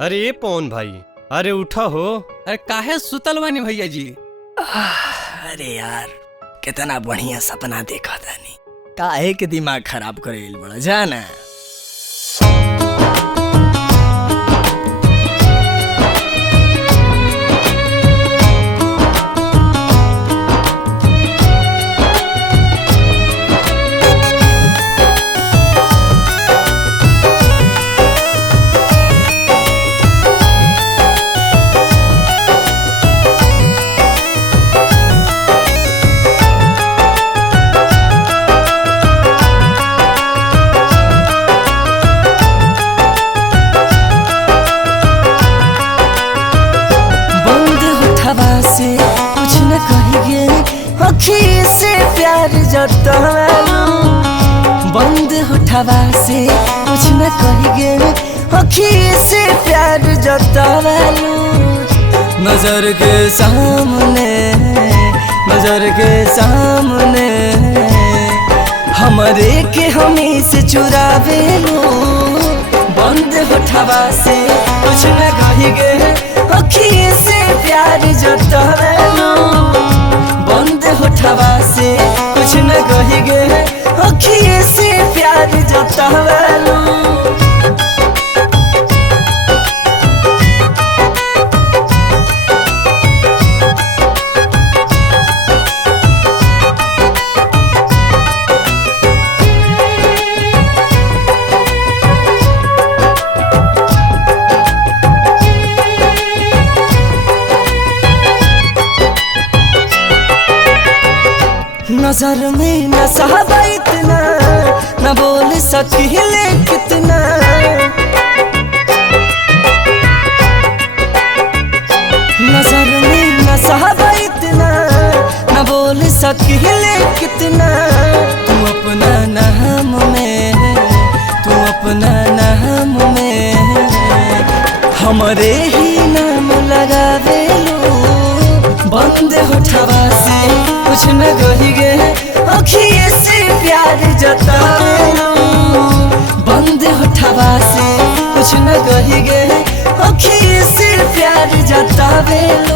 अरे ये पवन भाई, अरे उठा हो। अरे काहे सुतल बानी भैया जी? अरे यार कितना बढ़िया सपना देखा था नी, काहे के दिमाग खराब करे बड़ा जाना। से कुछ न कहिए अखी से प्यार जतालू, बंद उठवा से कुछ न कहिए अखी से प्यार जतालू। नजर के सामने हमारे के हमें से चुरावे लो, बंद उठवा से कुछ न कहिए अखी से प्यार जतालू, बंद उठवा से कुछ न कहिए अखी से प्यार जतालू। नजर में न सहबा इतना, न बोल सकीले कितना, नजर में न सहबा इतना, न बोल सकीले कितना। तू अपना नाम में हमारे ही नाम लगावे लो, बंद उठवा से कुछ न कहिए अखिए से प्यार जतालू, बंद उठवा से कुछ न कहिए अखिए से प्यार जतावेलो।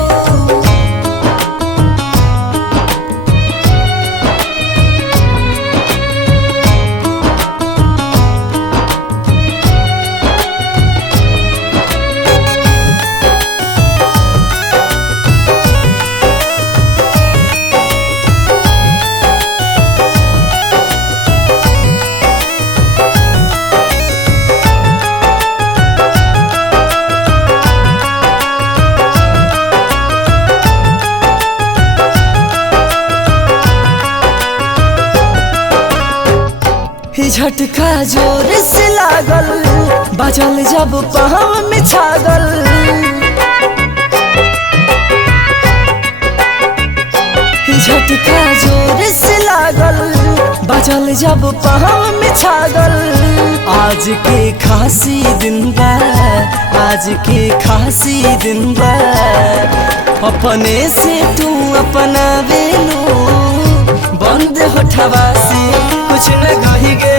झटका जोर से लागल, बजल जब पाँव में छागल, झटका जोर से लागल, बजल जब पाँव में छागल। आज के खासी दिन बा, आज के खासी दिन बा, अपने से तू अपना वेलो, बंद उठवा से कुछ न कहिए